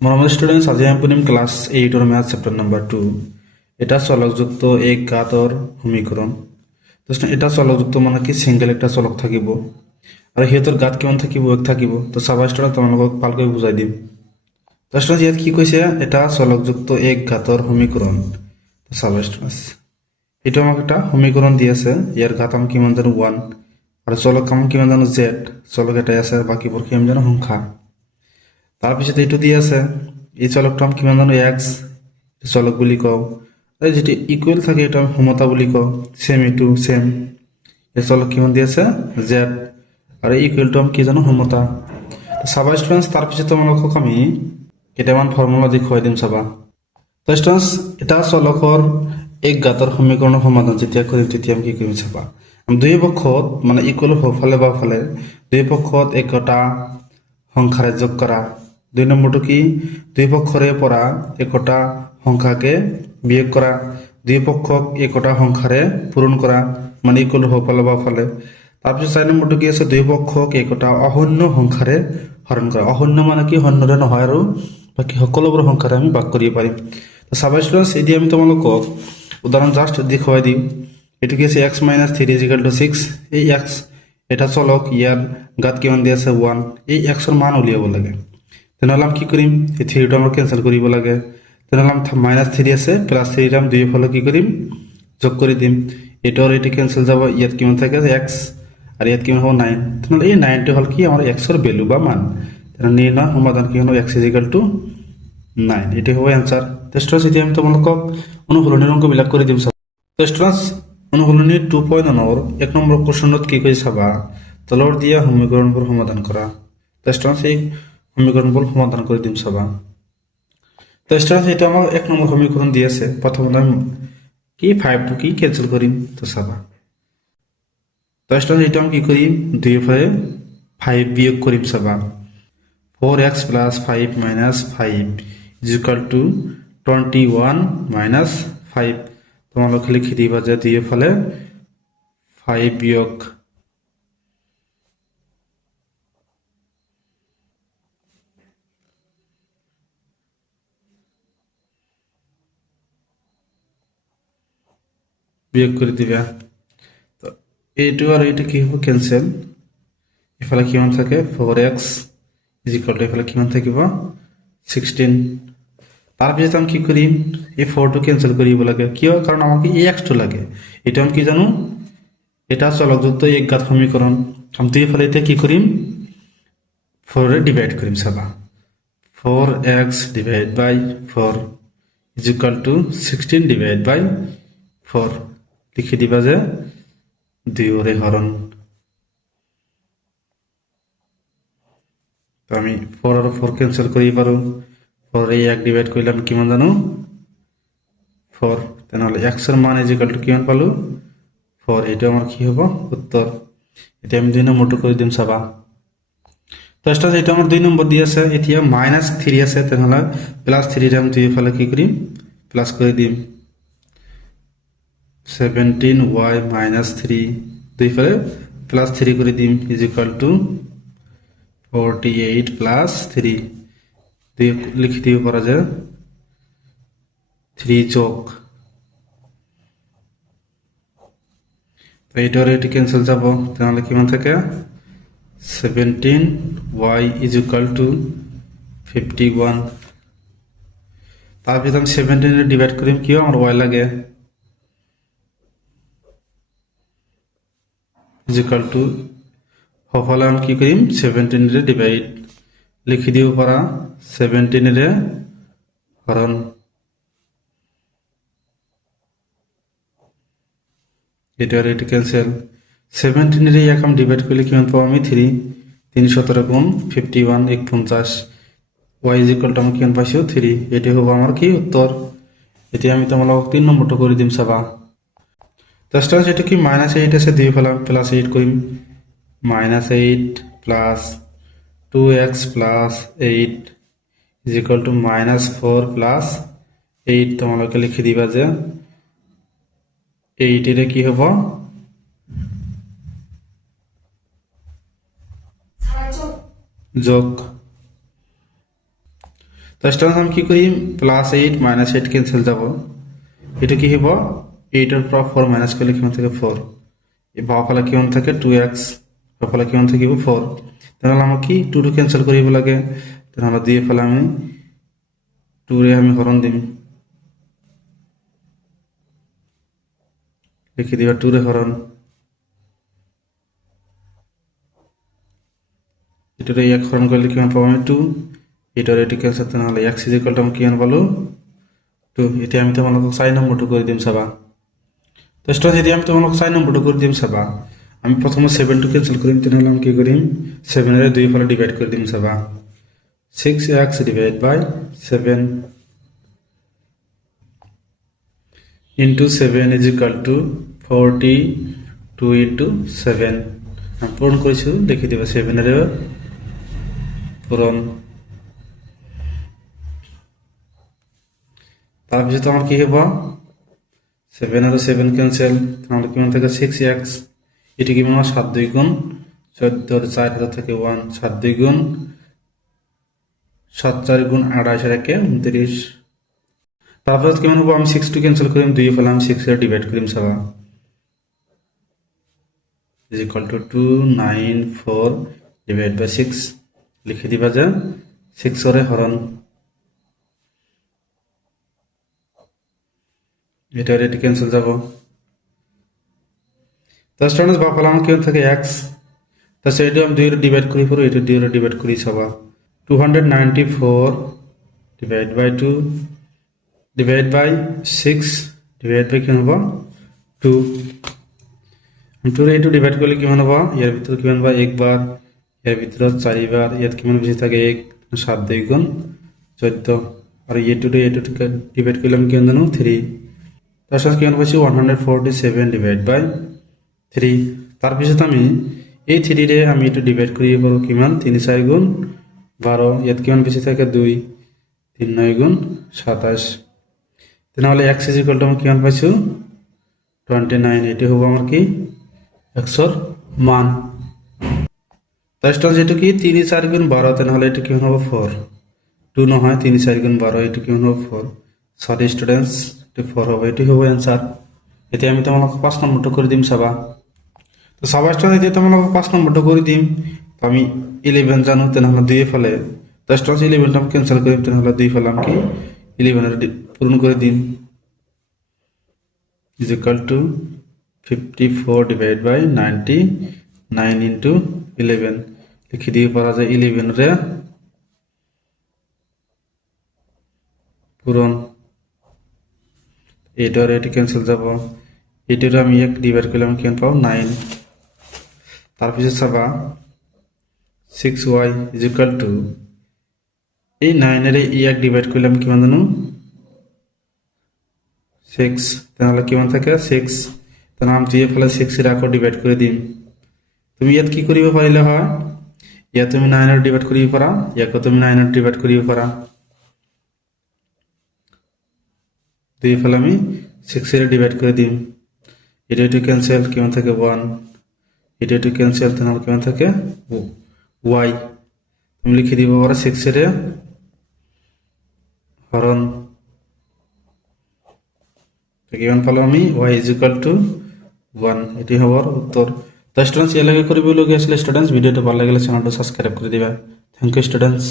নমস্কার স্টুডেন্টস, আজি আমি পড়িম ক্লাস 8 और मैथ चैप्टर नंबर 2। এটা চলকযুক্ত এক ঘাতৰ সমীকৰণ। তো এটা চলকযুক্ত মানে কি সিঙ্গেল একটা চলক থাকিব আৰু সিহঁতৰ ঘাত কিমান থাকিব, এক থাকিব। তো চাবা স্টুডেন্ট তোমালোকক ভালকৈ বুজাই দিম। তো স্টুডেন্ট ইয়াত কি কৈছে, এটা চলকযুক্ত এক ঘাতৰ সমীকৰণ। তো চাবা স্টুডেন্টস, এটা আমাক এটা সমীকৰণ দি আছে। ইয়াৰ ঘাত আমি কিমান জানো 1 আৰু চলক আমি কিমান জানো z। চলক এটাই আছে আৰু বাকীবোৰ কি আমি জানো সংখ্যা। তাৰপিছত এইটো দি আছে, এই চলকটো আমি কিমান জানো এক্স চলক বুলি কওঁ, আৰু যেটি ইকুৱেল থাকে এটা আমি সমতা বুলি কওঁ। সেম এইটো সেম এই চলক কিমান দি আছে জেড, আৰু ইকুৱেলটো আমি কি জানো সমতা। চাবা ষ্টুডেণ্টছ, তাৰপিছত তোমালোকক আমি কেইটামান ফৰ্মুলা দেখুৱাই দিম চাবা। তো ষ্টুডেণ্টছ, এটা চলকৰ এক ঘাতৰ সমীকৰণৰ সমাধান যেতিয়া কৰিম তেতিয়া আমি কি কৰিম চাবা। দুই পক্ষত মানে ইকুৱেল সোঁফালে বাওঁফালে দুই পক্ষত একোটা সংখ্যাৰে যোগ কৰা। দুই নম্বৰটো কি, দুই পক্ষৰে পৰা একোটা সংখ্যাকে বিয়োগ কৰা। দুই পক্ষক একোটা সংখ্যাৰে পূৰণ কৰা মানে ইকুৱেল সোঁফালে বাওঁফালে। তাৰপিছত 4 নম্বৰটো কি আছে, দুই পক্ষক একোটা অশূন্য সংখ্যাৰে হৰণ কৰা। অশূন্য মানে কি শূন্যৰে নহয় আৰু বাকী সকলোবোৰ সংখ্যাৰে আমি ভাগ কৰিব পাৰিম। তো চাবা ষ্টুডেণ্টছ, এতিয়া আমি তোমালোকক উদাহৰণ জাষ্ট দেখুৱাই দিম। এইটো কি আছে এক্স মাইনাছ 3 ইজিকেল টু 6। এই এক্স এটা চলক, ইয়াৰ ঘাত কিমান দি আছে 1। এই এক্সৰ মান উলিয়াব লাগে। তেনেহ'লে আমি কি কৰিম, এই 3টো আমাৰ কেঞ্চেল কৰিব লাগে। তেনেহ'লে আমি মাইনাছ 3 আছে প্লাছ 3 আমি দুয়োফালে কি কৰিম যোগ কৰি দিম। এইটো আৰু এইটো কেঞ্চেল যাব, ইয়াত কিমান থাকে এক্স আৰু ইয়াত কিমান হ'ব 9। তেনেহ'লে এই 9টো হ'ল কি আমাৰ এক্সৰ ভেলু বা মান। তেনেহ'লে নিৰ্ণয় সমাধান কি হ'ব এক্স ইজিকেল টু 9। এটি হ'ব এনচাৰ। তো ষ্টুডেণ্টছ, এতিয়া আমি তোমালোকক অনুশীলনীৰ অংকবিলাক কৰি দিম। তো ষ্টুডেণ্টছ, অনুশীলনী 2.1 1 নম্বৰ কুৱেশ্যনত কি কৰি চাবা, তলৰ দিয়া সমীকৰণবোৰ সমাধান কৰা। তো ষ্টুডেণ্টছ, এই সমীকৰণবোৰ সমাধান কৰি দিম চাবা। তো ষ্টুডেণ্টছ, এটা আমাক 1 নম্বৰ সমীকৰণ দি আছে। প্ৰথমতে আমি কি 5টো কি কেঞ্চেল কৰিম। তো চাবা, তো ষ্টুডেণ্টছ, এইটো আমি কি কৰিম দুয়োফালে 5 বিয়োগ কৰিম চাবা। 4x plus 5 minus 5 is equal to 21 minus 5। তোমালোকে লিখি দিবা যে দুয়োফালে 5 বিয়োগ কৰি দিবা। তো এইটো আৰু এইটো কি হ'ব কেঞ্চেল। এফালে কিমান থাকে 4x is equal to এফালে কিমান থাকিব 16। তাৰপিছত আমি কি কৰিম, এই 4টো কেঞ্চেল কৰিব লাগে। কিয়, কাৰণ আমাক এই এক্সটো লাগে। এটা আমি কি জানো, এটা চলকযুক্ত এক ঘাত সমীকৰণ। আমি দুয়োফালে এতিয়া কি কৰিম 4ৰে ডিভাইড কৰিম চাবা। 4x divide by 4 is equal to 16 divide by 4। লিখি দিবা যে 2ৰে হৰণ। তো আমি 4 আৰু 4 কেঞ্চেল কৰিব পাৰোঁ। 4 এই 1 ডিভাইড কৰিলে আমি কিমান জানো 4। তেনেহ'লে এক্সৰ মান ইজিকেল টু কিমান পালোঁ 4। এইটো আমাৰ কি হ'ব উত্তৰ। এতিয়া আমি 2 নম্বৰটো কৰি দিম চাবা। তো ষ্টুডেণ্টছ, এইটো আমাৰ 2 নম্বৰ দি আছে। এতিয়া মাইনাছ 3 আছে, তেনেহ'লে প্লাছ 3ৰে আমি দুয়োফালে কি কৰিম প্লাছ কৰি দিম। 17y মাইনাছ 3 দুয়োফালে প্লাছ 3 কৰি দিম ইজ ইকুৱেল টু 48 প্লাছ 3। লিখি দিব পাৰা যে 3 যোগ, তো এইটো আৰু এইটো কেঞ্চেল যাব। তেনেহ'লে কিমান থাকে 17y ইজ ইকুৱেল টু 51। তাৰপিছত আমি 17ৰে ডিভাইড কৰিম, কিয় আমাৰ y লাগে ইজ ইকুৱেল টু সকলে আমি কি কৰিম 17ৰে ডিভাইড লিখি দিব পাৰা 17ৰে হৰণ। এইটো আৰু এইটো কেঞ্চেল। 17ৰে ইয়াক আমি ডিভাইড কৰিলে কিমান পাওঁ আমি 3। 3 17 গুণ 51 51। y ইজ ইকুৱেল টু আমি কিমান পাইছোঁ 3। এইটো হ'ব আমাৰ কি উত্তৰ। এতিয়া আমি তোমালোকক 3 নম্বৰটো কৰি দিম চাবা। তো ষ্টুডেণ্টছ, এইটো কি মাইনাছ 8 আছে, দুয়োফালে plus 8 Karim. Minus 8 plus 2x plus 8 is equal to minus 4 plus 8। তোমালোকে লিখি দিবা যে 8ৰে কি হ'ব যোগ। তো স্টুডেন্টস আমি কি করি +8 -8 ক্যান্সেল যাব এটা কি হব 8 এর পর 4 মাইনাস করলে কিমান থাকে 4 এই বাওফালে কিমান থাকে 2x বাওফালে কিমান থাকিব 4 তাহলে আমাক কি 2 টু ক্যান্সেল কৰিব লাগে তাহলে দুই ফালে আমি 2 রে আমি হরণ দিম লিখি দিবা 2 রে হরণ এটারে এক হরণ করলে কিমান পাবো আমি 2 এটারে এটি ক্যান্সেল তাহলে x আমি কিমান পালো 2 এটা আমি তোমাকে 6 নম্বরটা করে দিম সবা তো স্টুডেন্ট যদি আমি তোমাকে 6 নম্বরটা করে দিম সবা আমি প্রথমে 7 টু ক্যান্সেল করিম তাহলে আমি কি করিম 7 এর দুই ফালে ডিভাইড করে দিম সবা 6x divided by 7 into 7 is equal to 42 into 7 আমি পূরণ করেছি লিখে দেব 7 এর পূরণ তারপরে তো আমার কি হবে 7 আর 7 ক্যান্সেল তাহলে কিমান থাকে 6x এটি কি মানে 7 2 গুণ 14 এর 4 হাতে থাকে 1 7 2 গুণ 7 4 গুণ 28 এর 29 তারপরে কিমান হবে আমি 6 টু ক্যান্সেল করিম 2 ফেলে আমি 6 এর ডিভাইড করিম সবা is equal to 294 divided by 6 লিখে দিবা যে 6 এর হরণ এটা এটি ক্যান্সেল যাব তো স্টুডেন্টস বাফালে আমার কিমান থাকে x তো সেটা আমি 2 এর ডিভাইড করি পরে এটা 2 এর ডিভাইড করি সবা 294 divided by 2 divided by 6 divided by কিমান হবে 2 2 রে 2 ডিভাইড করলে কিমান হবে এর ভিতর কিমান হবে একবার এর ভিতর 4 বার এর কিমান বেশি থাকে 1 7 2 গুণ 14 আর এই 2 রে 2 কে ডিভাইড করলে আমি কিমান জানো 3 তার সাথে কিমান পাচ্ছি 147 ডিভাইড বাই 3 তার পিছনে আমি এই 3 রে আমি একটু ডিভাইড করি বড় কিমান 3 4 গুণ 12 এর কিমান বেশি থাকে 2 3 9 গুণ 27 তাহলে x আমি কিমান পাইছো 29 এটি হবে আমার কি x এর মান তাই স্টুডেন্ট যেটা কি 3 4 গুণ 12 তাহলে এটা কিমান হবে 4 2 না হয় 3 4 গুণ 12 এটা কিমান হবে 4 সরি স্টুডেন্টস এটা 4 হবে এটি হবে आंसर এতে আমি তোমাকে 5 নম্বরটা করে দিম সবা তো সবা স্টুডেন্ট এতে তোমাকে 5 নম্বরটা করে দিম তো আমি 11 জানো তাহলে 2 এ ফেলে তো স্টুডেন্ট 11 টা ক্যান্সেল করি তাহলে 2 ফেলাম কি 11 এর পূরণ করে দিন is equal to 54 divided by 99 into 11 লিখে দিয়ে পারা যায় 11 রে পূরণ এটার এটি ক্যান্সেল যাব এটার আমি এক ডিভাইড করলাম কেন পাও 9 তারপর সবা 6y is equal to এই 9 এর এক ডিভাইড করলাম কি মান জানো 6 তাহলে কি মান থাকে 6 তাহলে আমি দিয়ে ফেলে 6 এর রাখো ডিভাইড করে দিন তুমি ইয়াত কি করিবে পারিলে হয় ইয়া তুমি 9 এর ডিভাইড করিবে পারা ইয়াকে তুমি 9 এর ডিভাইড করিবে পারা দিয়ে ফেলে আমি 6 এর ডিভাইড করে দিম এটা টু ক্যান্সেল কি মান থাকে 1 এটা টু ক্যান্সেল তাহলে কি মান থাকে y তুমি লিখে দিব পারা 6 এর হরণ কিমান পালো আমি y is equal to 1 এটি হবার উত্তর তো স্টুডেন্টস এর লাগে করিবে লগে আসলে স্টুডেন্টস ভিডিওটা ভালো লাগলে চ্যানেলটা সাবস্ক্রাইব করে দিবা থ্যাংক ইউ স্টুডেন্টস